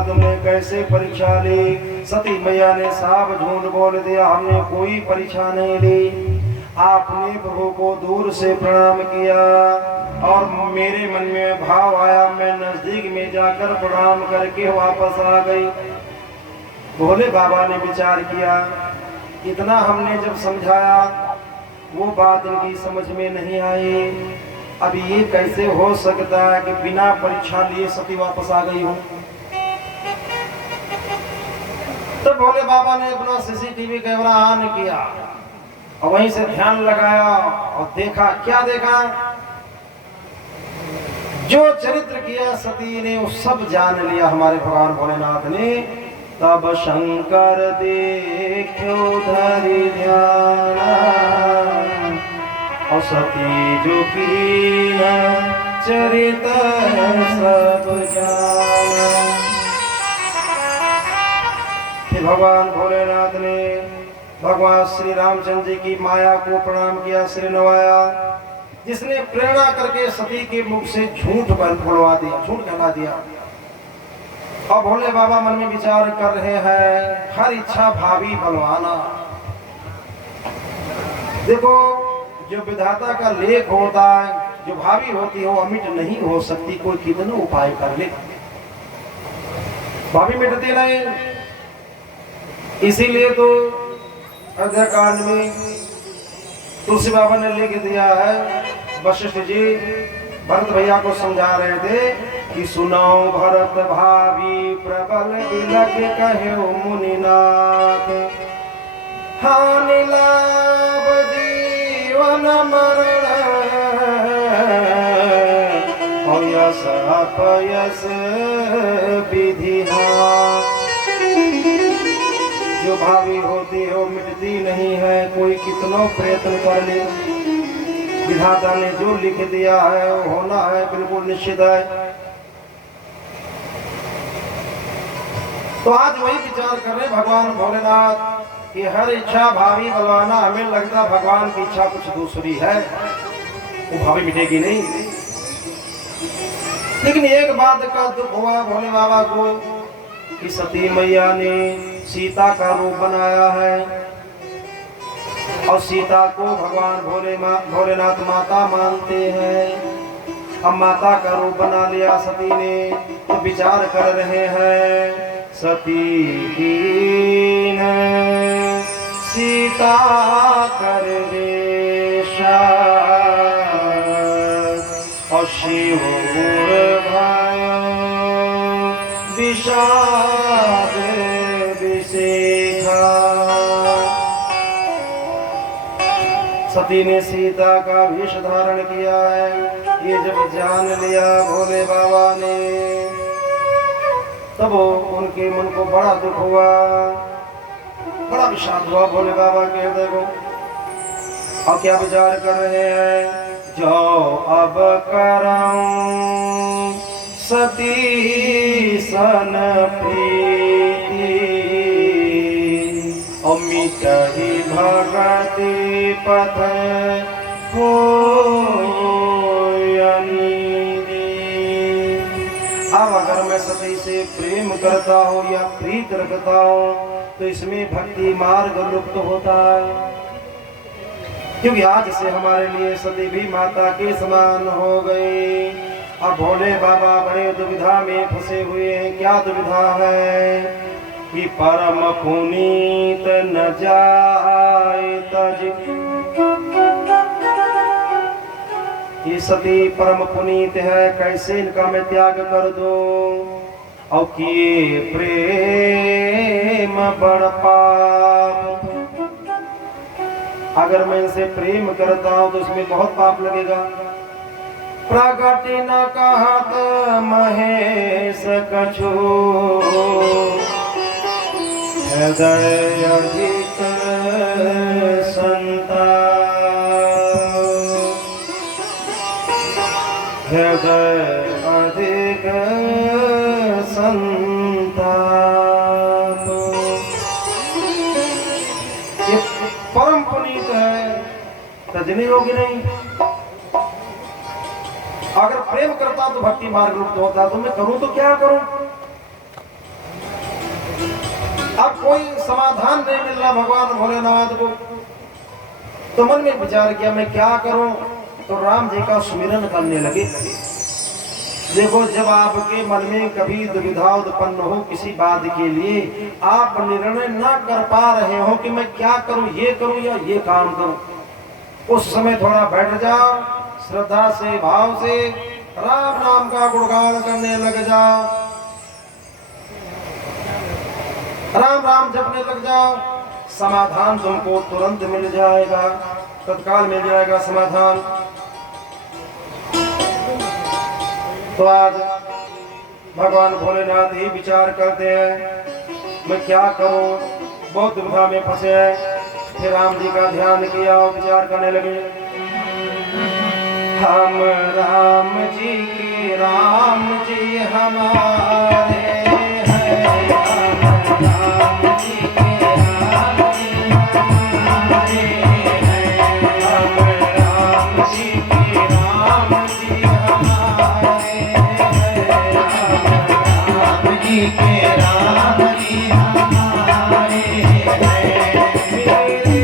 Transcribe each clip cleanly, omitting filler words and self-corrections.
तुमने कैसे परीक्षा ली? सती मैया ने साफ झूठ बोल दिया, हमने कोई परीक्षा नहीं ली। आपने प्रभु को दूर से प्रणाम किया और मेरे मन में भाव आया, मैं नजदीक में जाकर प्रणाम करके वापस आ गई। भोले बाबा ने विचार किया, इतना हमने जब समझाया वो बात इनकी समझ में नहीं आई। अब ये कैसे हो सकता है कि बिना परीक्षा लिए सती वापस आ गई हो? तो भोले बाबा ने अपना सीसीटीवी कैमरा ऑन किया और वहीं से ध्यान लगाया और देखा। क्या देखा? जो चरित्र किया सती ने वो सब जान लिया हमारे भगवान भोलेनाथ ने। तब शंकर देखो धरि ध्यान और सती जो कीन चरित सब जान। फिर भगवान भोलेनाथ ने भगवान श्री रामचंद्र जी की माया को प्रणाम किया, सिर नवाया, जिसने प्रेरणा करके सती के मुख से झूठ बोलवा दिया, झूठ कहला दिया। और भोले बाबा मन में विचार कर रहे हैं, हर इच्छा भावी बलवाना। देखो, जो विधाता का लेख होता है, जो भावी होती है वो अमिट नहीं हो सकती, कोई कितना उपाय कर ले, भावी मिटती नहीं। इसीलिए तो अयोध्याकांड में तुलसी बाबा ने लिख दिया है, वशिष्ठ जी भरत भैया को समझा रहे थे कि सुनाओ भरत भावी प्रबल बिलख कहे मुनिनाथ, हानि लाभ जीवन मरण और यश अपयश विधि। जो भावी होती है वो मिटती नहीं है, कोई कितना प्रयत्न कर ले, विधाता ने जो लिख दिया है वो होना है, बिल्कुल निश्चित है। तो आज वही विचार कर रहे भगवान भोलेनाथ कि हर इच्छा भावी बलवाना। हमें लगता भगवान की इच्छा कुछ दूसरी है, वो भावी मिटेगी नहीं। लेकिन एक बात का दुख हुआ भोले बाबा को कि सती मैया ने सीता का रूप बनाया है और सीता को भगवान भोलेनाथ माता मानते हैं। अब माता का रूप बना लिया सती ने, तो विचार कर रहे हैं सती कीन सीता कर वेशा और शिव भय विषाद विशेखा। सती ने सीता का वेश धारण किया है, ये जब जान लिया भोले बाबा ने, तब उनके मन को बड़ा दुख हुआ, बड़ा विषाद हुआ भोले बाबा के हृदय को। और क्या विचार कर रहे हैं, जो अब कराऊं सती सन प्रीति अमितहि भगति पथ होयनिधि। मैं सती से प्रेम करता हूँ या प्रीत रखता हूँ तो इसमें भक्ति मार्ग लुप्त होता है, क्योंकि आज से हमारे लिए सती भी माता के समान हो गई। अब भोले बाबा बड़े दुविधा में फंसे हुए हैं। क्या दुविधा है कि परम पुनीत न जाए तज, ये सती परम पुनीत है, कैसे इनका मैं त्याग कर दूं। और किए प्रेम बड़ पाप, अगर मैं इनसे प्रेम करता हूं तो इसमें बहुत पाप लगेगा। प्रगट न कहत महेश कछु, हृदय अधिक संताप, हृदय अधिक संताप। ये परम पुनीत है, तजनी होगी नहीं। अगर प्रेम करता तो भक्ति मार्ग लुप्त होता, तो मैं करूं तो क्या करूं। अब कोई समाधान नहीं मिल रहा भगवान भोलेनाथ को, तो मन में विचार किया मैं क्या करूं। तो राम जी का सुमिरन करने लगे। देखो, जब आपके मन में कभी दुविधा उत्पन्न हो किसी बात के लिए, आप निर्णय ना कर पा रहे हो कि मैं क्या करूं, ये करूं या ये काम करूं, उस समय थोड़ा बैठ जाओ, श्रद्धा से भाव से राम नाम का गुणगान करने लग जाओ, राम राम जपने लग जाओ। समाधान तुमको तुरंत मिल जाएगा, तत्काल मिल जाएगा समाधान। तो आज भगवान भोलेनाथ ही विचार करते हैं मैं क्या करूं, बहुत दुविधा में फंसे हैं। फिर राम जी का ध्यान किया और विचार करने लगे। हम राम जी के राम जी हमारे हैं, हम राम जी के राम जी हमारे हैं, हम राम जी के राम जी हमारे हैं, हम राम जी के राम जी हमारे हैं। मेरे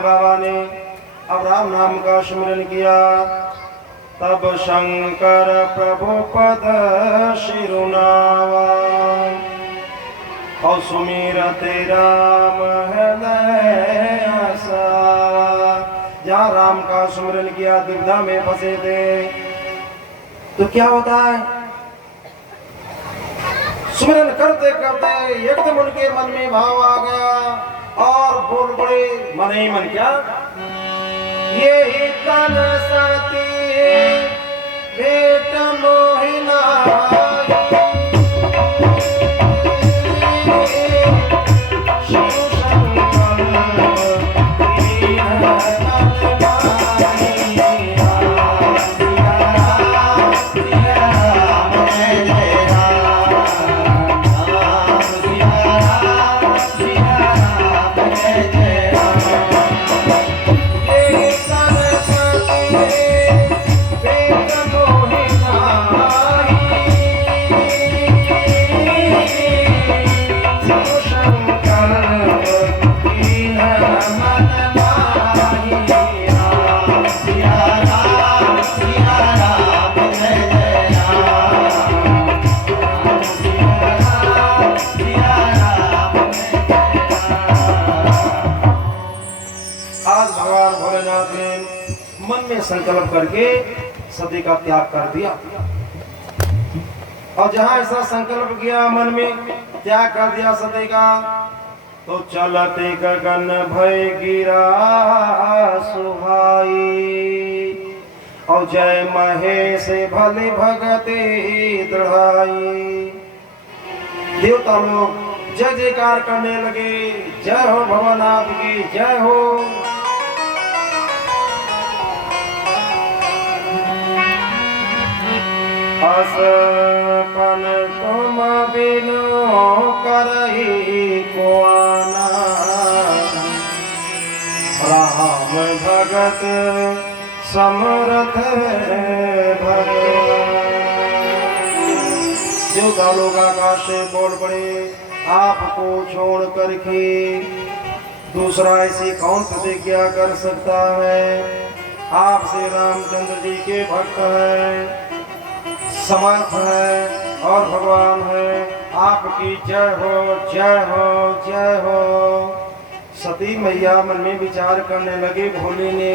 भोले बाबा ने अब राम नाम का सुमिरन किया। तब शंकर प्रभु पद शिरुनावा और सुमिरते राम हृदय आसावा। जहाँ राम का सुमिरन किया दुविधा में फंसे थे तो क्या होता है, सुमिरन करते करते एकदम उनके मन में भाव आ गया और बोल पड़े मन ही मन, क्या ये तन सती भेट मोहिना संकल्प करके सती का त्याग कर दिया। और जहां ऐसा संकल्प किया मन में त्याग कर दिया सती का, तो चलते गगन भय गिरा सुहाई और जय महेश भले भगते दृढ़ाई। देवता लोग जय जयकार करने लगे, जय हो भवनाथ की जय हो। असपन तुम बिनु करही कोआना, राम भगत समरथ भगवान। देवता लोग आकाश से बोल पड़े, आपको छोड़ करके दूसरा ऐसी कौन प्रतिज्ञा कर सकता है। आप श्री रामचंद्र जी के भक्त हैं, समर्थ है और भगवान है, आपकी जय हो जय हो जय हो। सती मैया मन में विचार करने लगे, भोले ने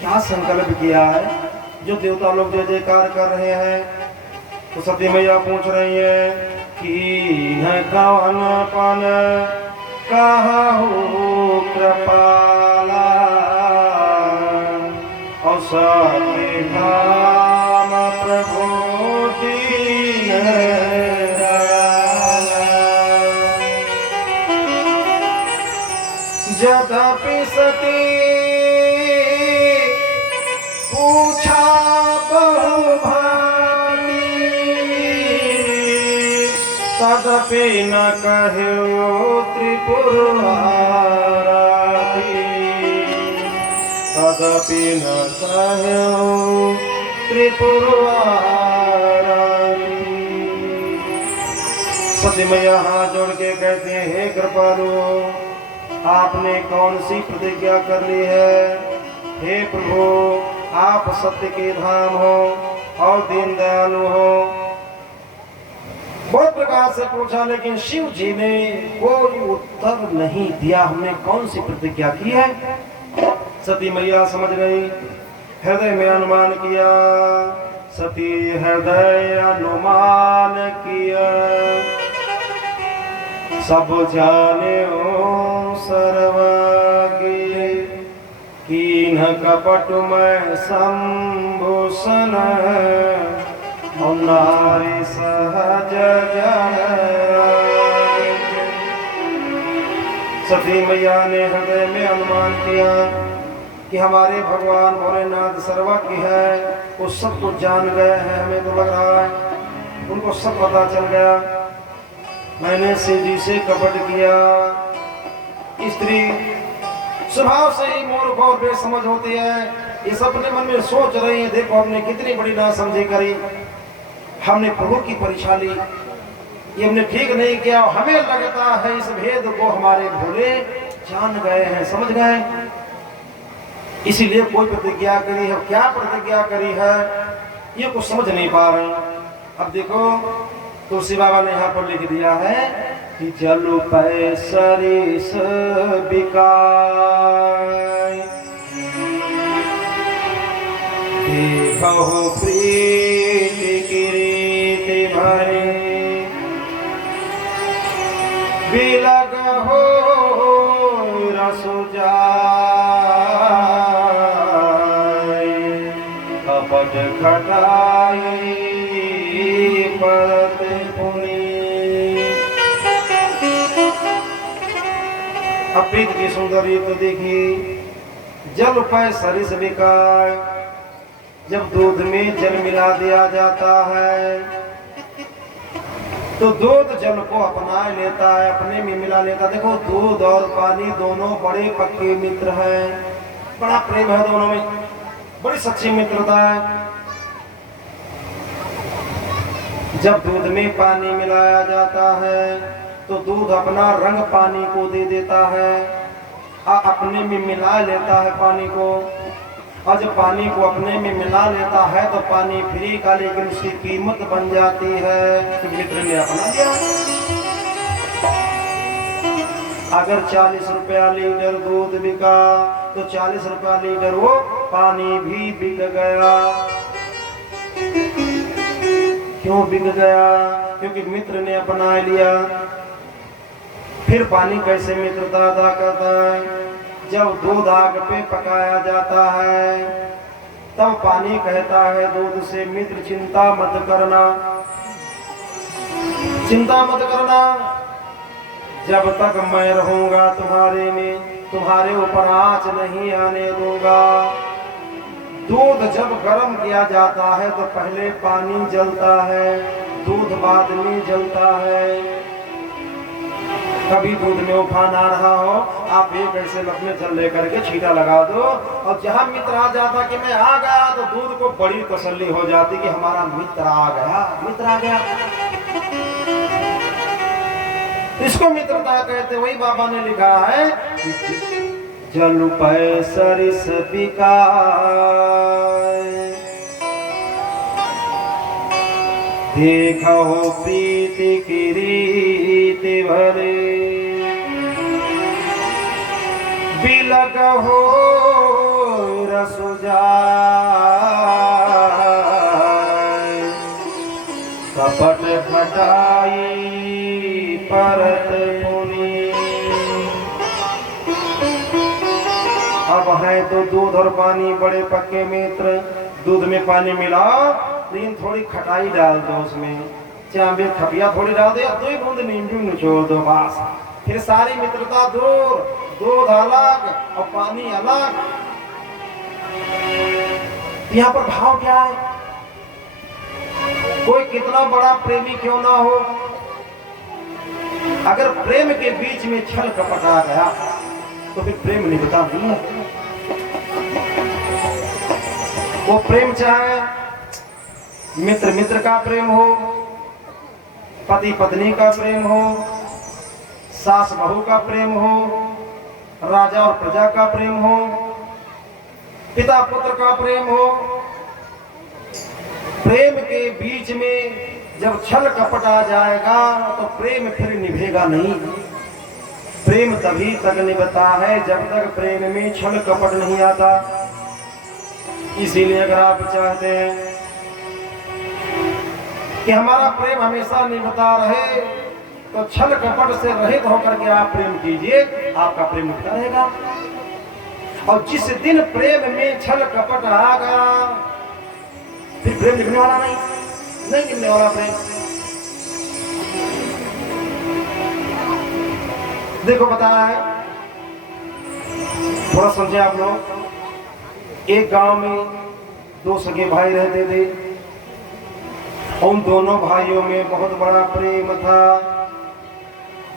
क्या संकल्प किया है जो देवता लोग जय जयकार कर रहे हैं। तो सती मैया पूछ रही है कि न कवन पन कहु कृपाला और सती धाम प्रभु यद्यपि सती पूछा बहु भांति, तदपि न कहो त्रिपुरारी, तदपि न कहो त्रिपुरारी। सती मैया हाथ जोड़ के कहते हैं, हे कृपालु, आपने कौन सी प्रतिज्ञा कर ली है। हे प्रभु, आप सत्य के धाम हो और दीन दयालु हो। बहुत प्रकार से पूछा लेकिन शिव जी ने कोई उत्तर नहीं दिया, हमने कौन सी प्रतिज्ञा की है। सती मैया समझ गई, हृदय में अनुमान किया। सती हृदय अनुमान किया, सब जाने सर्वज्ञ, कीन कपट में संभूषण, नारी सहज जन। सती मैया ने हृदय में अनुमान किया कि हमारे भगवान भोलेनाथ सर्वज्ञ है, वो सब कुछ जान गए हैं। हमें तो लग रहा है उनको सब पता चल गया। मैंने शिव जी से कपट किया। स्त्री स्वभाव से ही मूर्ख और बेसमझ होती है। इस अपने मन में सोच रही है, देखो हमने कितनी बड़ी नासमझी करी, हमने प्रभु की परीक्षा ली, ये हमने ठीक नहीं किया। हमें लगता है इस भेद को हमारे भोले जान गए हैं, समझ गए। इसीलिए कोई प्रतिज्ञा करी है, क्या प्रतिज्ञा करी है ये कुछ समझ नहीं पा रहे हैं। अब देखो तुलसी बाबा ने यहाँ पर लिख दिया है कि जल पै सरिस बिकाय, देखो प्रीति कीर्ति भरे, बिलग हो रसु जाय, कपट खटाई परत पुनि। अप्रीत की सुंदरी तो देखी, जल पै सरिस बिकाय, जब दूध में जल मिला दिया जाता है तो दूध जल को अपना लेता है, अपने में मिला लेता। देखो दूध और पानी दोनों बड़े पक्के मित्र हैं, बड़ा प्रेम है दोनों में, बड़ी सच्ची मित्रता है। जब दूध में पानी मिलाया जाता है तो दूध अपना रंग पानी को दे देता है, अपने में मिला लेता है पानी को। और जब पानी को अपने में मिला लेता है तो पानी फ्री का, लेकिन उसकी कीमत बन जाती है तो मित्र ने अपना लिया। अगर 40 रुपया लीटर दूध बिका तो 40 रुपया लीटर वो पानी भी बिक गया। क्यों बिक गया? क्योंकि मित्र ने अपना लिया। फिर पानी कैसे मित्रता अदा करता है? जब दूध आग पे पकाया जाता है तब पानी कहता है दूध से, मित्र चिंता मत करना, चिंता मत करना, जब तक मैं रहूंगा तुम्हारे में, तुम्हारे ऊपर आंच नहीं आने दूंगा। दूध जब गर्म किया जाता है तो पहले पानी जलता है, दूध बाद में जलता है। कभी दूध में उफान आ रहा हो, आप एक ऐसे लप में जल लेकर के छींटा लगा दो, और जहां मित्र आ जाता कि मैं आ गया तो दूध को बड़ी तसल्ली हो जाती कि हमारा मित्र आ गया, मित्र आ गया। इसको मित्रता कहते। वही बाबा ने लिखा है, जल पै सरिस बिकाय, देखो प्रीति कीर्ति भरे, बिलग हो रसु जाय, कपट खटाई परत पुनि। अब है तो दूध और पानी बड़े पक्के मित्र। दूध में पानी मिला, लेकिन थोड़ी खटाई डाल दो उसमें, चाहे खपिया थोड़ी डाल दो, 2 बूंद नींबू निचोड़ दो, बस। फिर सारी मित्रता दूर, दूध अलग और पानी अलग। यहाँ पर भाव क्या है? कोई कितना बड़ा प्रेमी क्यों ना हो, अगर प्रेम के बीच में छल कपट आ गया तो फिर प्रेम निभता नहीं है। वो प्रेम चाहे मित्र मित्र का प्रेम हो, पति पत्नी का प्रेम हो, सास बहू का प्रेम हो, राजा और प्रजा का प्रेम हो, पिता पुत्र का प्रेम हो, प्रेम के बीच में जब छल कपट आ जाएगा तो प्रेम फिर निभेगा नहीं। प्रेम तभी तक निभता है जब तक प्रेम में छल कपट नहीं आता। इसीलिए अगर आप चाहते हैं कि हमारा प्रेम हमेशा निभता रहे तो छल कपट से रहित होकर के आप प्रेम कीजिए, आपका प्रेम निभता रहेगा। और जिस दिन प्रेम में छल कपट आ गया फिर प्रेम निभने वाला नहीं निभने वाला प्रेम। देखो बताया है, थोड़ा समझे आप लोग। एक गांव में 2 सगे भाई रहते थे। उन दोनों भाइयों में बहुत बड़ा प्रेम था,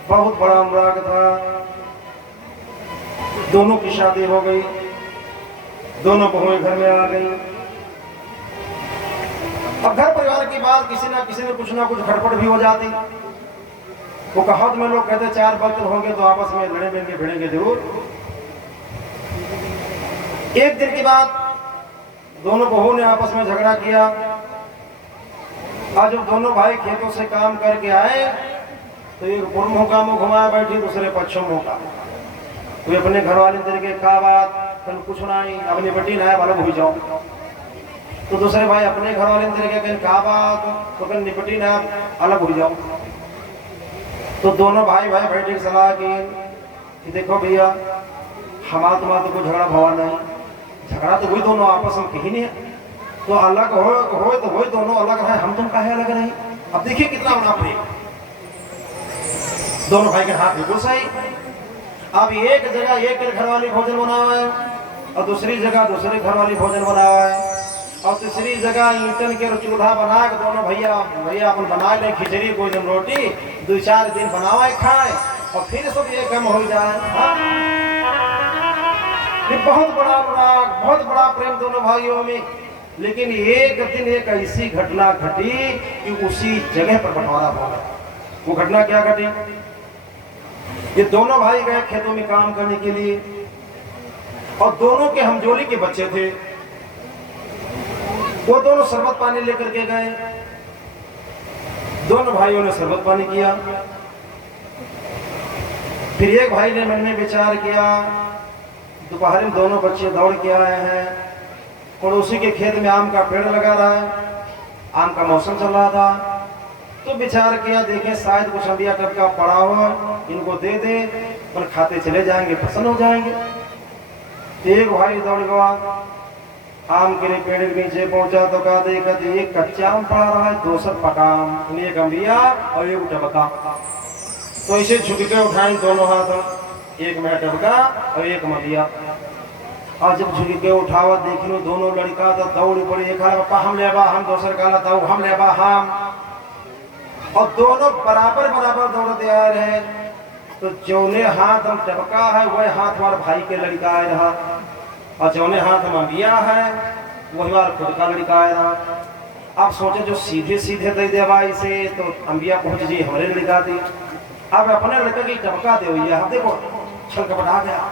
बहुत बड़ा अनुराग था। दोनों की शादी हो गई, दोनों बहुएं घर में आ गई। अब घर परिवार की बात किसी ना किसी में कुछ ना कुछ खटपट भी हो जाती। वो कहावत में लोग कहते 4 बर्तन होंगे तो आपस में लड़े भिड़ेंगे जरूर। एक दिन की बात, दोनों बहू ने आपस में झगड़ा किया। आज जब दोनों भाई खेतों से काम करके आए तो एक पूर्व मुँह का मुँह घुमाया बैठी, दूसरे पश्चिम मुँह का। कोई अपने घर वाले तरीके का बात कल कुछ नहीं, अपनी बेटी ना अलग हो जाओ। तो दूसरे भाई अपने घर वाले तरीके कल का बात तो कल निपटी ना अलग हो जाओ। तो दोनों भाई भाई बैठे सलाह की कि देखो भैया, हमारा तुम्हारा तो कोई झगड़ा भवा नहीं, झगड़ा तो वही दोनों आपस में कहीं नहीं है, तो अलग हो तो वही दोनों अलग रहे, हम तुम काहे अलग नहीं। अब देखिए कितना बड़ा प्रेम, दोनों भाई के हाथ बिल्कुल सही। अब एक जगह एक घर वाली भोजन बना हुआ है और दूसरी जगह दूसरे घर वाली भोजन बना हुआ है और तीसरी जगह ईंटन के चूल्हा बना के दोनों भैया अपन बना ले खिचड़ी कोई दिन रोटी, 2-4 दिन बनावे खाए और फिर सब एक गम हो जाए। ये बहुत बड़ा अनुराग, बहुत बड़ा प्रेम दोनों भाइयों में। लेकिन एक दिन एक ऐसी घटना घटी कि उसी जगह पर बंटवारा हो गया। वो घटना क्या घटी? ये दोनों भाई गए खेतों में काम करने के लिए और दोनों के हमजोली के बच्चे थे। वो दोनों शरबत पानी लेकर के गए। दोनों भाइयों ने शरबत पानी किया। फिर एक भाई ने मन में विचार किया, दोपहर में दोनों बच्चे दौड़ के आए हैं, पड़ोसी के खेत में आम का पेड़ लगा रहा है, आम का मौसम चल रहा था, तो विचार किया देखें शायद कुछ अंबिया कब का पड़ा हुआ, इनको दे दे और खाते चले जाएंगे, प्रसन्न हो जाएंगे। एक भाई दौड़ गया, आम के पेड़ के नीचे पहुंचा तो कहा देखा एक कच्चा आम पड़ा रहा है, दूसरा पका आम, एक अंबिया और एक टबका। तो इसे झुक के उठाए दोनों हाथ, एक में टबका और एक मदिया। और जब झुक के उठावा देखने दोनों लड़का तो दौड़ पड़े, एक पापा हम लेबा, हम दूसर काला दाऊ हम लेबा हम, और दोनों बराबर बराबर दौड़ते आ रहे हैं। तो जौने हाथ हम टबका है वह हाथ हमारे भाई के लड़का आ रहा और जौने हाथ हम अंबिया है वही हमारा खुद का लड़का आ रहा। अब सोचे जो सीधे सीधे दे दे भाई से तो अंबिया पहुंच जी हमारे लड़का थी, अब अपने लड़के की टबका दे हुई है। देखो छल कपट आ गया।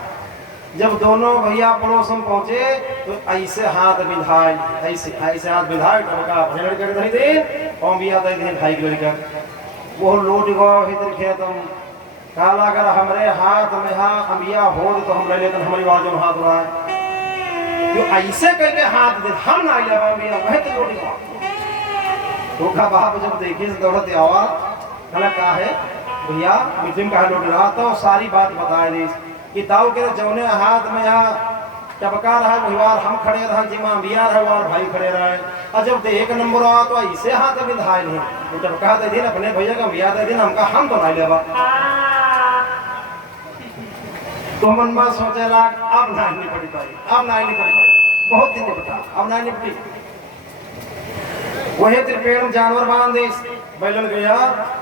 जब दोनों भैया पड़ोस में पहुंचे तो ऐसे हाथ विधाए, ऐसे हाथ विधाए, टबका अपने लड़के के दे और अंबिया दे दे भाई के लड़का। वो लौट गो इधर खेतम काला, अगर हमारे हाथ में अंबिया हो तो हम ले लेते, हमारी आवाज में हाथ रहा है जो ऐसे करके हाथ दे हम ना लगा अंबिया वह तो लौट गो। तो का बाप जब देखे दौड़ते आवाज कहला का है भैया मुझे कहा लौट रहा, तो सारी बात बता दी कि दाऊ के जौने हाथ में टबका रहा परिवार हम खड़े रहा, जिमा अंबिया रहा और भाई खड़े रहे। और जब एक नंबर आ तो ऐसे हाथ विधाए नहीं, तो टबका दे दिन अपने भैया का अंबिया दे दिन हमका हम तो नहीं लेबा। तो मन में सोचे लाग अब नहीं निपटी पाई, अब नहीं निपटी पाई, बहुत दिन निपटा अब नहीं निपटी। वही त्रिपेड़ जानवर बांध दे बैलन गया,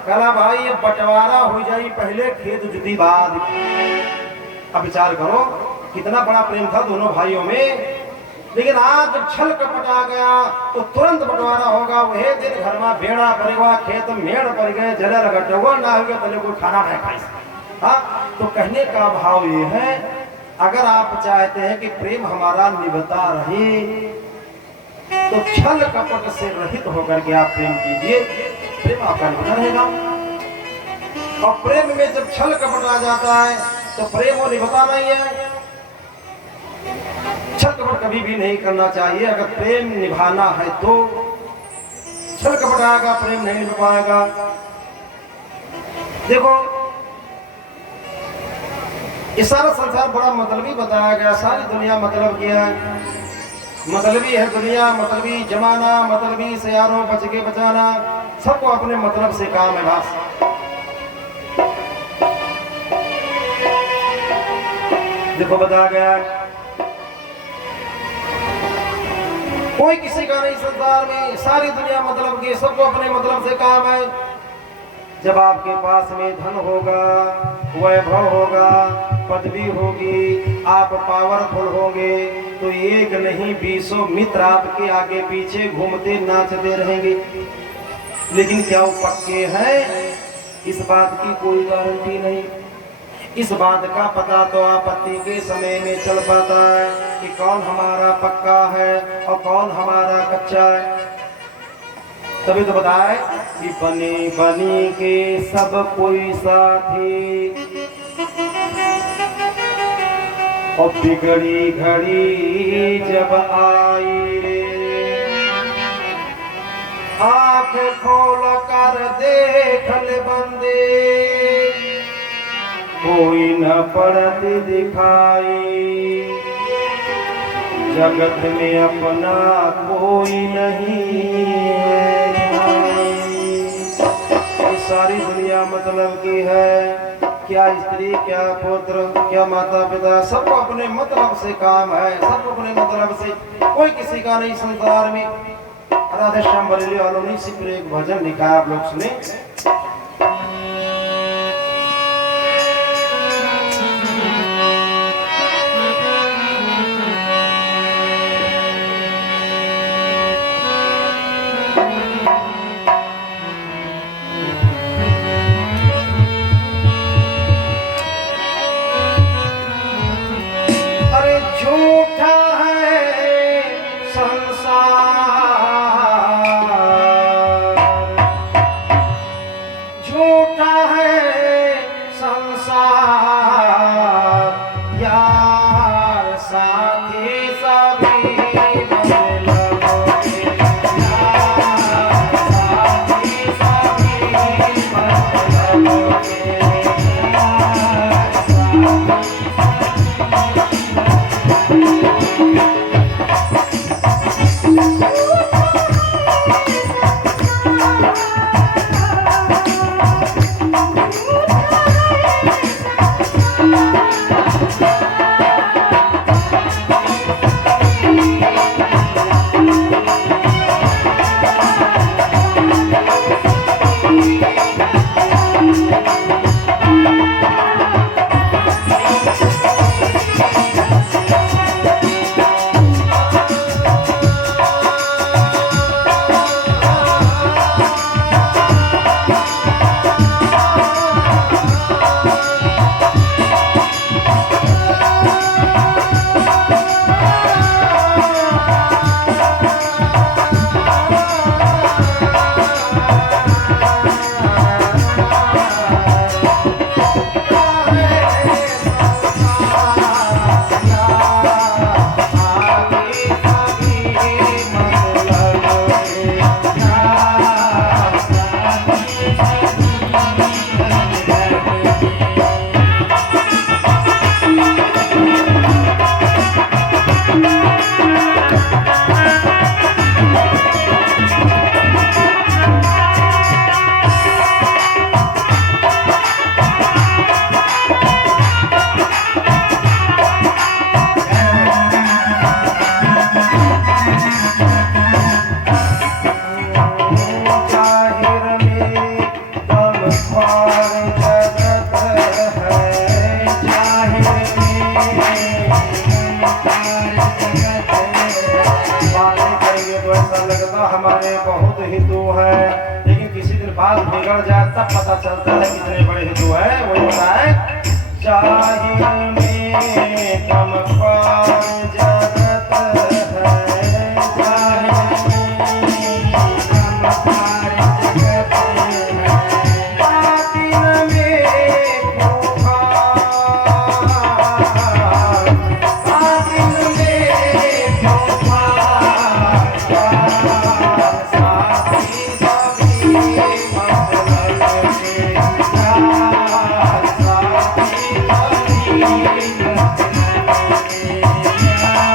कला भाई ये बंटवारा हो जाए पहले खेत जुती बाद। अब विचार करो कितना बड़ा प्रेम था दोनों भाइयों में। लेकिन आज जब छल कपट आ गया तो तुरंत बंटवारा होगा। वही दिन घर में भेड़ा परेगा, खेत में मेड़ पड़ गए, जले लगा टोगो ना हो गया पहले कोई खाना नहीं खाई। हाँ, तो कहने का भाव ये है अगर आप चाहते हैं कि प्रेम हमारा निभता रहे तो छल कपट से रहित होकर के आप प्रेम कीजिए, प्रेम आपका निभता रहेगा। और प्रेम में जब छल कपट आ जाता है तो प्रेम वो निभता नहीं है। छल कपट कभी भी नहीं करना चाहिए। अगर प्रेम निभाना है तो छल कपट आएगा, प्रेम नहीं निभ पाएगा। देखो ये सारा संसार बड़ा मतलबी बताया गया, सारी दुनिया मतलब किया है, मतलबी है दुनिया, मतलबी जमाना, मतलबी से यारों बच के बचाना, सबको अपने मतलब से काम है बस। देखो बताया गया कोई किसी का नहीं संसार में, सारी दुनिया मतलब की, सबको अपने मतलब से काम है। जब आपके पास में धन होगा, वैभव होगा, पदवी होगी, आप पावरफुल होंगे तो एक नहीं 20 मित्र आपके आगे पीछे घूमते नाचते रहेंगे। लेकिन क्या वो पक्के हैं इस बात की कोई गारंटी नहीं। इस बात का पता तो आपत्ति के समय में चल पाता है कि कौन हमारा पक्का है और कौन हमारा कच्चा है। तभी तो बताए कि बने बनी के सब कोई साथी और बिगड़ी घड़ी जब आई आँख खोल कर देख ले बंदे कोई न पड़ती दिखाई जगत में अपना कोई नहीं है। ये सारी दुनिया मतलब की है, क्या स्त्री क्या पुत्र क्या माता पिता, सबको अपने मतलब से काम है, सबको अपने मतलब से, कोई किसी का नहीं संसार में। राधे श्याम बरेली वालों ने इसी पर एक भजन लिखा है, आप लोग सुने। अरे झूठा है संसार, झूठा है संसार, यार साथी सभी बदलोगे, यार साथी सभी बदलोगे, हमारे बहुत हिंदू है, लेकिन किसी दिन बात बिगड़ जाए तब पता चलता है कितने बड़े हिंदू है। वही बताए जाहिर में कम पर जगत है, जाहिर में कम पर जगत है, बातिन में खूंखार, बातिन में खूंखार, Yeah.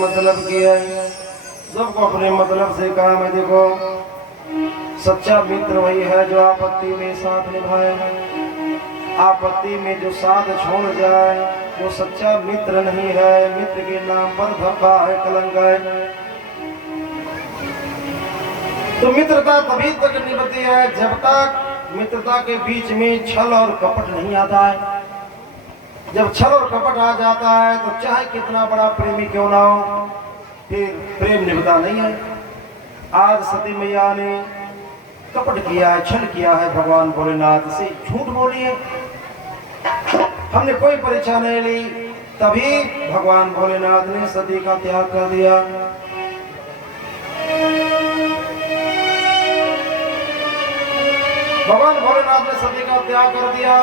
मतलब की है, सबको अपने मतलब से काम है। देखो सच्चा मित्र वही है जो आपत्ति में साथ निभाए, आपत्ति में जो साथ छोड़ जाए वो सच्चा मित्र नहीं है, मित्र के नाम पर धब्बा है, कलंक है। तो मित्रता तभी तक निभती है जब तक मित्रता के बीच में छल और कपट नहीं आता है। जब छल और कपट आ जाता है तो चाहे कितना बड़ा प्रेमी क्यों ना हो, फिर प्रेम निभता नहीं है। आज सती मैया ने कपट किया है, छल किया है, भगवान भोलेनाथ से झूठ बोली है। हमने कोई परीक्षा नहीं ली, तभी भगवान भोलेनाथ ने सती का त्याग कर दिया। भगवान भोलेनाथ ने सती का त्याग कर दिया,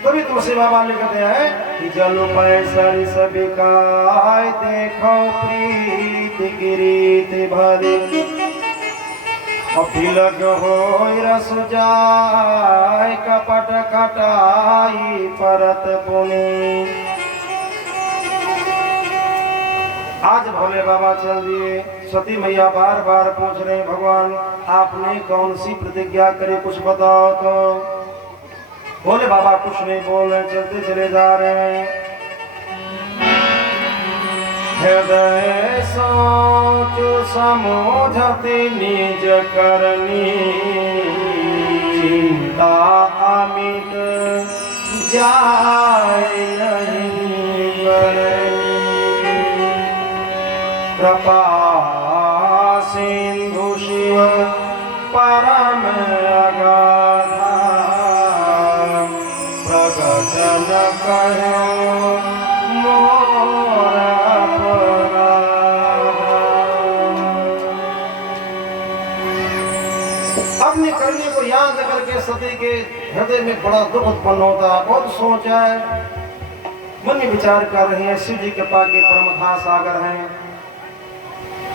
तभी तुलसी बाबा लिखते हैं कि जल पैसरी सभी का देखो प्रीत की रीत भरी, अभिलग हो रस जाय कपट कटाई परत पुनि। आज भोले बाबा चल दिए, सती मैया बार बार पूछ रहे भगवान आपने कौन सी प्रतिज्ञा करी, कुछ बताओ तो। भोले बाबा कुछ नहीं बोल रहे, चलते चले जा रहे हैं। हृदय सोच समझते निज करनी, चिंता अमित जाए नहीं करनी। कृपा सिंधु शिव परम अगाधा, प्रगट न कहो मोर अपनी करनी को याद करके सती के हृदय में बड़ा दुख उत्पन्न होता है। बहुत सोच है, मन में विचार कर रहे हैं, शिव जी कृपा के परमथा सागर हैं,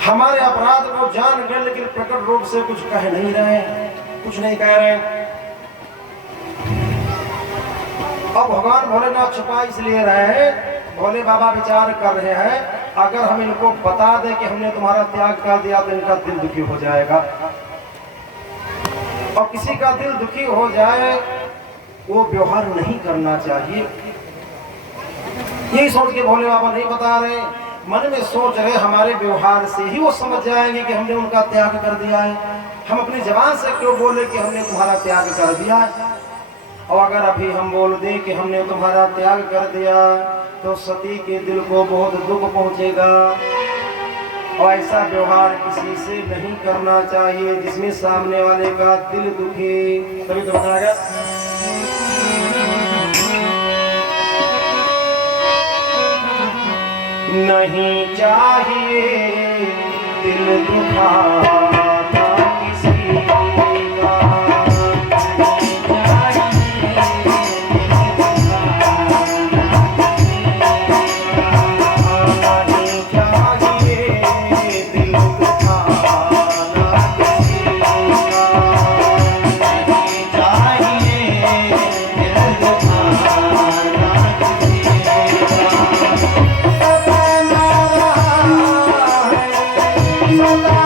हमारे अपराध को जान गए लेकिन प्रकट रूप से कुछ कह नहीं रहे, कुछ नहीं कह रहे। अब भगवान भोलेनाथ छुपा इसलिए रहे हैं, भोले बाबा विचार कर रहे हैं अगर हम इनको बता दें कि हमने तुम्हारा त्याग कर दिया तो इनका दिल दुखी हो जाएगा, और किसी का दिल दुखी हो जाए वो व्यवहार नहीं करना चाहिए। यही सोच के भोले बाबा नहीं बता रहे, मन में सोच रहे हमारे व्यवहार से ही वो समझ जाएंगे कि हमने उनका त्याग कर दिया है। हम अपनी जबान से क्यों बोले कि हमने तुम्हारा त्याग कर दिया है, और अगर अभी हम बोल दें कि हमने तुम्हारा त्याग कर दिया तो सती के दिल को बहुत दुख पहुंचेगा, और ऐसा व्यवहार किसी से नहीं करना चाहिए जिसमें सामने वाले का दिल दुखे। तभी तो बताएगा नहीं चाहिए दिल दुखाना किसी का, सदा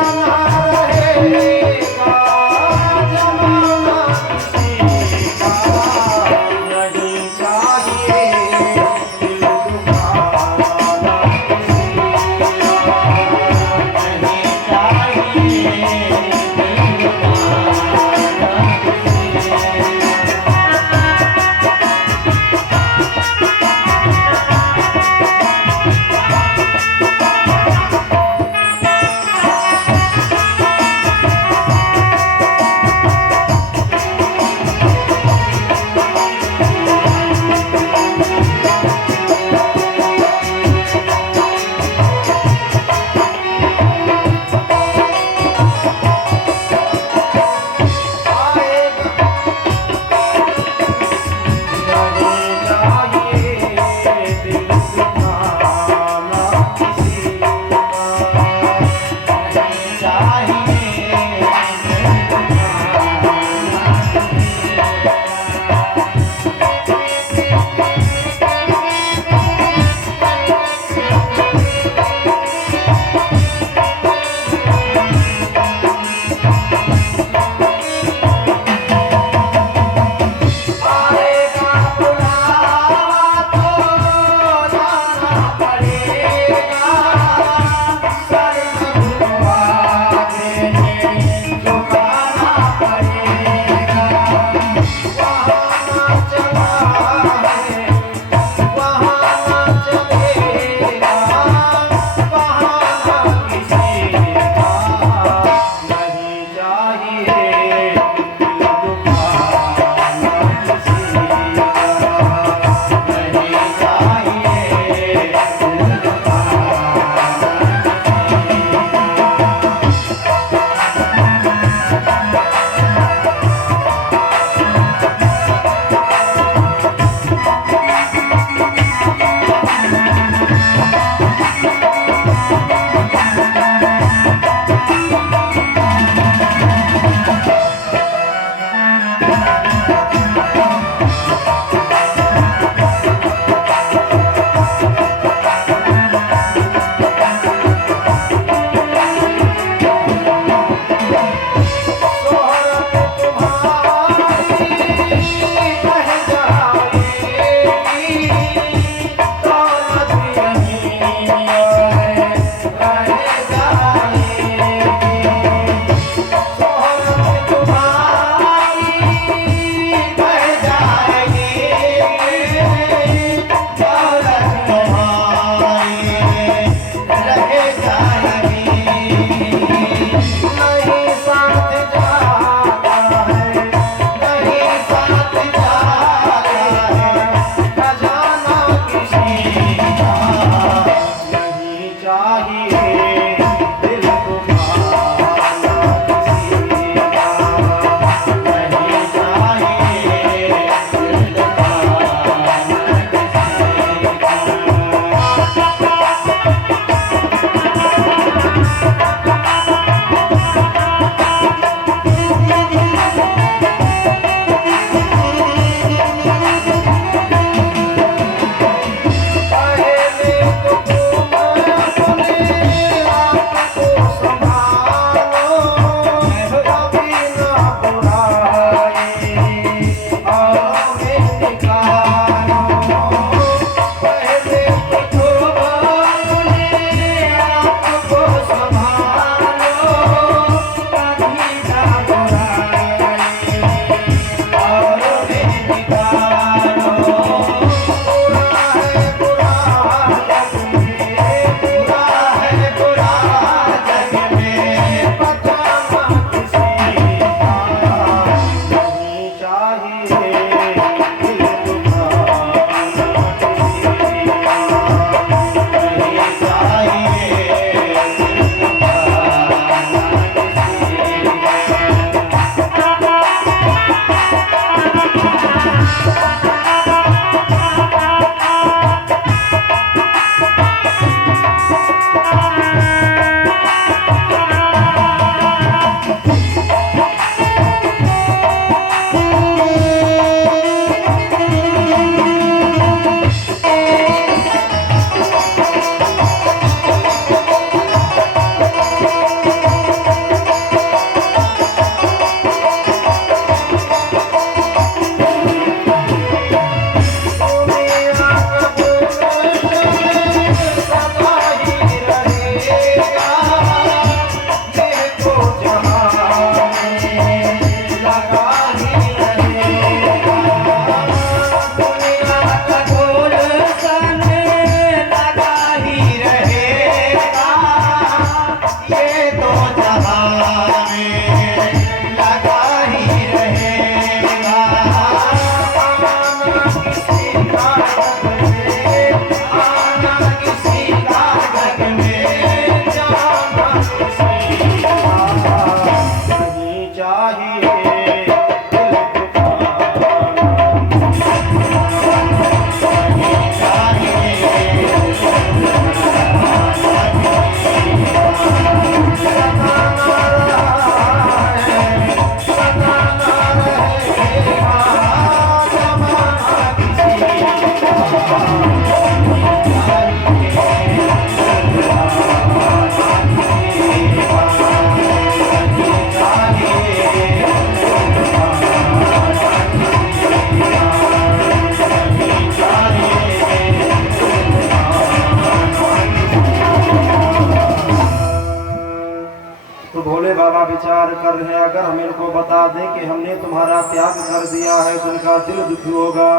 विचार कर रहे हैं, अगर हम इनको बता दें कि हमने तुम्हारा त्याग कर दिया है तो उनका दिल दुखी होगा।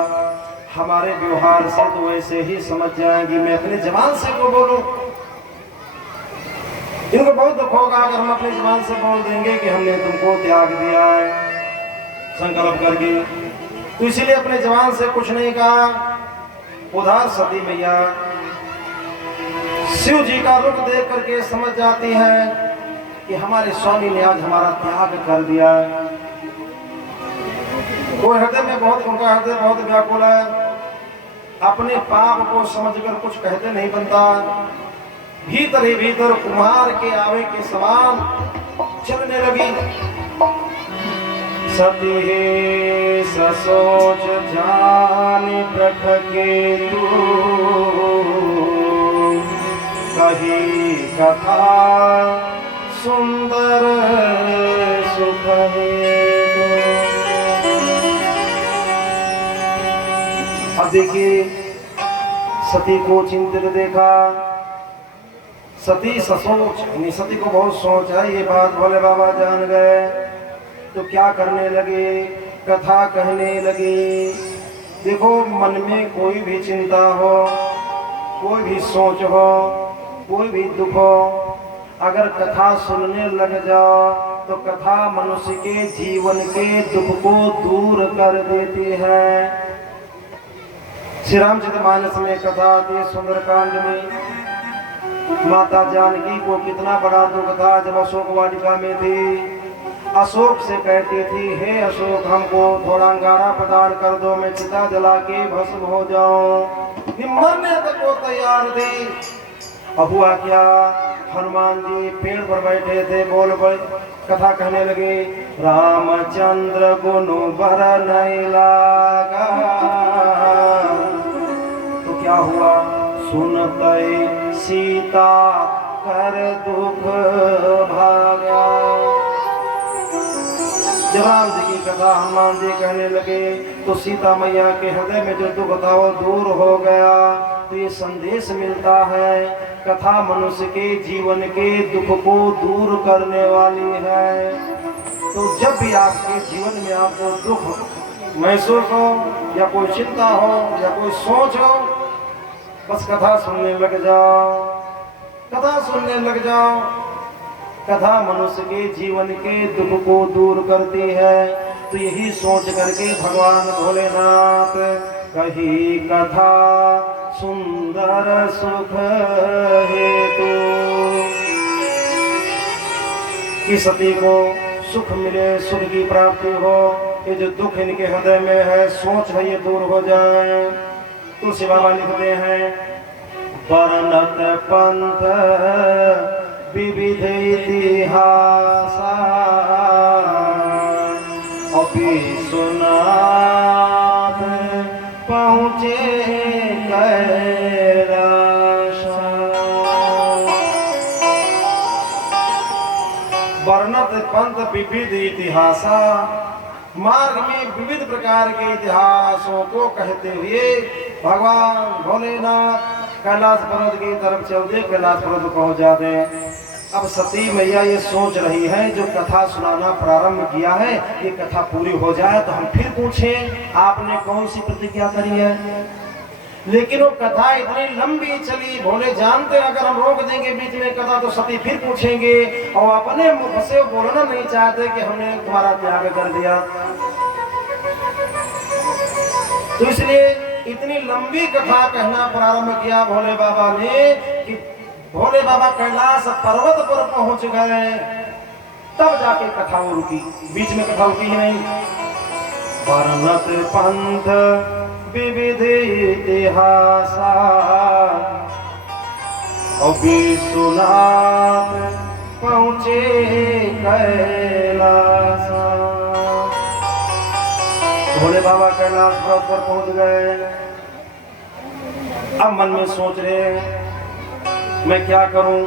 हमारे व्यवहार से तो वैसे ही समझ जाएंगी, मैं अपनी जबान से को बोलूं, इनको बहुत दुख होगा अगर हम अपनी जबान से बोल देंगे कि हमने तुमको त्याग दिया है संकल्प करके। तो इसीलिए अपने जबान से कुछ नहीं कहा। उधर सती मैया शिव जी का रुख देख करके समझ जाती है कि हमारे स्वामी ने आज हमारा त्याग कर दिया। वो हृदय में बहुत, उनका हृदय बहुत व्याकुल है, अपने पाप को समझकर कुछ कहते नहीं बनता। भीतर ही भीतर कुम्हार के आवे के समान चलने लगी। सती ससोच जान प्रख के तू कही कथा सुंदर सुख अब देखिए सती को चिंतित देखा। सती ससोच, सती को बहुत सोच है, ये बात भोले बाबा जान गए तो क्या करने लगे, कथा कहने लगे। देखो मन में कोई भी चिंता हो, कोई भी सोच हो, कोई भी दुख हो, अगर कथा सुनने लग जाओ तो कथा मनुष्य के जीवन के दुख को दूर कर देती है। श्री रामचरितमानस में कथा आती है, सुंदरकांड में माता जानकी को कितना बड़ा दुख था जब अशोक वाटिका में थी। अशोक से कहती थी, हे अशोक हमको थोड़ा अंगारा प्रदान कर दो, मैं चिता जला के भस्म हो जाऊं। मरने तक वो तैयार थी। अब हुआ क्या, हनुमान जी पेड़ पर बैठे थे, बोल बोल कथा कहने लगे। रामचंद्र गुनु बर नहीं लागा, तो क्या हुआ, सुनते सीता कर दुख भागा। जब राम जी की कथा हनुमान जी कहने लगे तो सीता मैया के हृदय में जो दुख था वो दूर हो गया। तो ये संदेश मिलता है, कथा मनुष्य के जीवन के दुख को दूर करने वाली है। तो जब भी आपके जीवन में आपको दुख महसूस हो या कोई चिंता हो या कोई सोच हो, बस कथा सुनने लग जाओ, कथा सुनने लग जाओ। कथा मनुष्य के जीवन के दुख को दूर करती है। तो यही सोच करके भगवान भोलेनाथ कही कथा सुंदर सुख हेतु कि सती को सुख मिले, सुख की प्राप्ति हो, ये जो दुख इनके हृदय में है, सोच है, ये दूर हो जाए। तुलसी बाबा लिखते हैं, वर्णत पंथ विविध इतिहास अभी सुनात पहुँचे कैलाश। वर्णत पंथ विविध इतिहास, मार्ग में विविध प्रकार के इतिहासों को कहते हुए भगवान भोलेनाथ कैलाश पर्वत की तरफ चलते, कैलाश पर्वत पहुंच जाते। अब सती मैया ये सोच रही है, जो कथा सुनाना प्रारंभ किया है ये कथा पूरी हो जाए तो हम फिर पूछें आपने कौन सी प्रतिज्ञा करी है। लेकिन वो कथा इतनी लंबी चली, भोले जानते अगर हम रोक देंगे बीच में कथा तो सती फिर पूछेंगे और अपने मुख से बोलना नहीं चाहते कि हमने तुम्हारा त्याग कर दिया। तो इसलिए इतनी लंबी कथा कहना प्रारंभ किया भोले बाबा ने कि भोले बाबा कैलाश पर्वत पर पहुंच गए, तब जाके कथा वो रुकी, बीच में कथा रुकी ही नहीं। वर्णत पंथ विविध इतिहास अभी सुना पहुंचे कैलाश। भोले बाबा कैलाश पर्वत पर पहुंच गए। अब मन में सोच रहे मैं क्या करूं।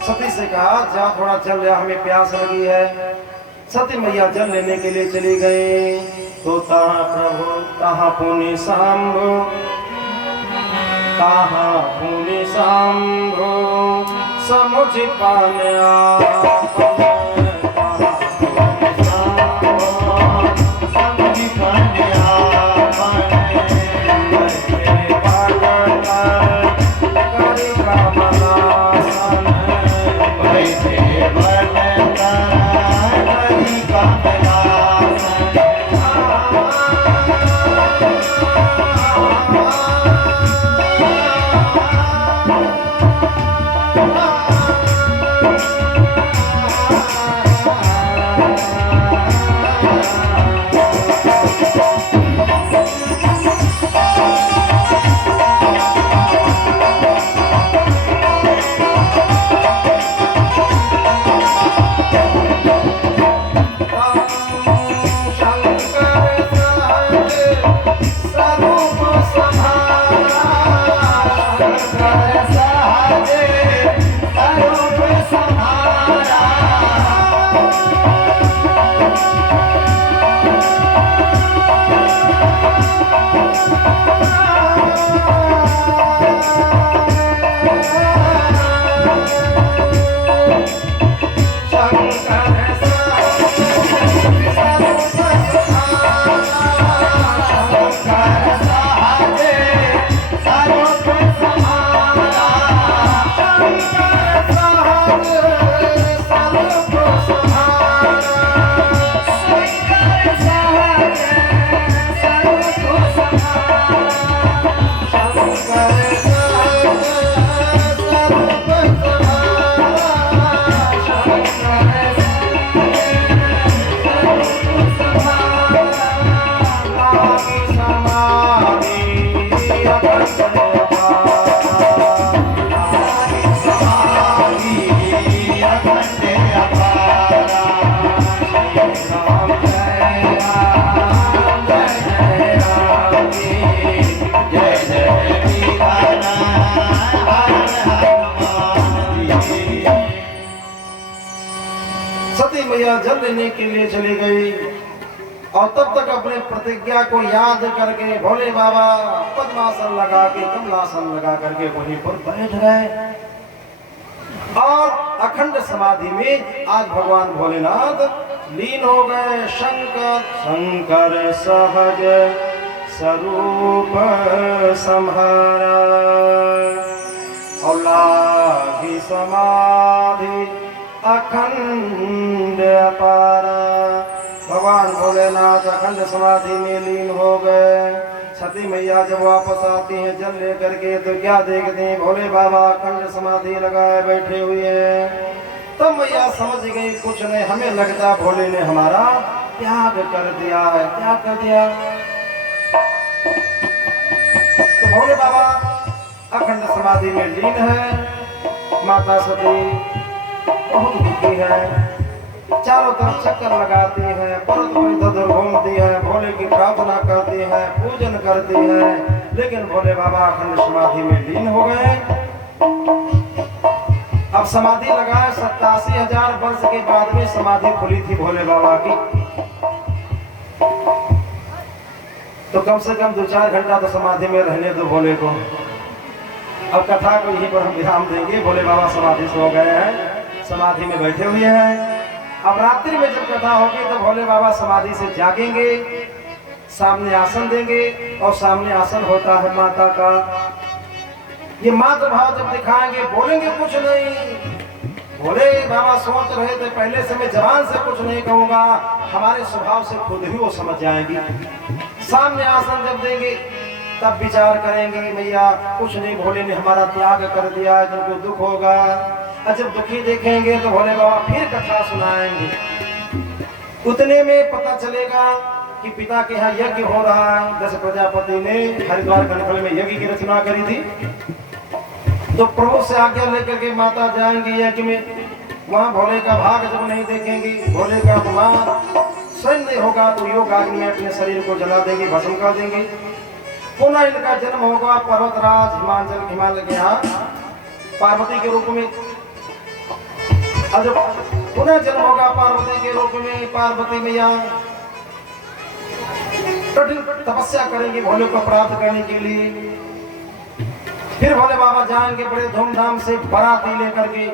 सती से कहा जा थोड़ा जल ले, हमें प्यास लगी है। सती मैया जल लेने के लिए चली गई। तो तहाँ प्रभु तहाँ पुनि शंभु, तहाँ पुनि शंभु समुझ पान आपन, कमलासन वैसे बनता हरि कमलासन सती मैया जल लेने के लिए चली गई और तब तक अपने प्रतिज्ञा को याद करके भोले बाबा पद्मासन लगा के कमलासन लगा करके वहीं पर बैठ गए और अखंड समाधि में आज भगवान भोलेनाथ लीन हो गए। शंकर शंकर सहज स्वरूप संहारा और लागी समाधि अखंड अपार। भगवान भोलेनाथ अखंड समाधि में लीन हो गए। सती मैया जब वापस आती हैं जल लेकर के तो क्या देखते हैं, भोले बाबा अखंड समाधि लगाए बैठे हुए हैं। तब मैया समझ गई कुछ नहीं, हमें लगता भोले ने हमारा त्याग कर दिया है। त्याग कर दिया तो भोले बाबा अखंड समाधि में लीन है। माता सती बहुत दुखी है, चारों तरफ चक्कर लगाती है, परत पर इधर घूमती है, भोले की प्रार्थना करती है, पूजन करती है, लेकिन भोले बाबा अखंड समाधि में लीन हो गए। अब समाधि लगाए 87,000 वर्ष के बाद में समाधि खुली थी भोले बाबा की, तो कम से कम 2-4 घंटा तो समाधि में रहने दो भोले को। अब कथा को यहीं पर हम विराम देंगे। भोले बाबा समाधि से हो गए हैं, समाधि में बैठे हुए हैं। अब रात्रि में जब कथा होगी तो भोले बाबा समाधि से जागेंगे, सामने आसन देंगे और सामने आसन होता है माता का। ये मातृ भाव जब दिखाएंगे, बोलेंगे कुछ नहीं। भोले बाबा सोच रहे थे पहले से मैं जबान से कुछ नहीं कहूंगा, हमारे स्वभाव से खुद ही वो समझ जाएंगी। सामने आसन जब देंगे तब विचार करेंगे मैया कुछ नहीं, भोले ने हमारा त्याग कर दिया, जिनको दुख होगा। और जब दुखी देखेंगे तो भोले बाबा फिर कथा सुनाएंगे। उतने में पता चलेगा कि पिता के यहाँ यज्ञ हो रहा है। दस प्रजापति ने हरिद्वार कनखल में यज्ञ की रचना करी थी, तो प्रभु से आज्ञा लेकर के माता जाएंगी यज्ञ में। वहाँ भोले का भाग जब नहीं देखेंगी, भोले का अपमान स्वयं नहीं होगा तो योग आदि में अपने शरीर को जला देंगे, भस्म कर देंगे। पुनः इनका जन्म होगा पर्वतराज हिमालय के यहाँ पार्वती के रूप में। और जब पुनः जन्म होगा पार्वती के रूप में, पार्वती मैया कठिन तपस्या करेंगे भोले को प्राप्त करने के लिए। फिर भोले बाबा जाएंगे बड़े धूमधाम से बाराती लेकर के,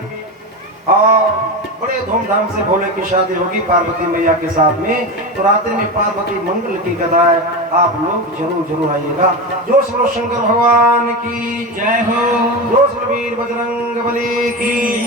और बड़े धूमधाम से भोले की शादी होगी पार्वती मैया के साथ में। तो रात्रि में पार्वती मंगल की गदा है, आप लोग जरूर जरूर आइएगा। जो श्री शंकर भगवान की जय हो। जो सुरवीर बजरंग बली की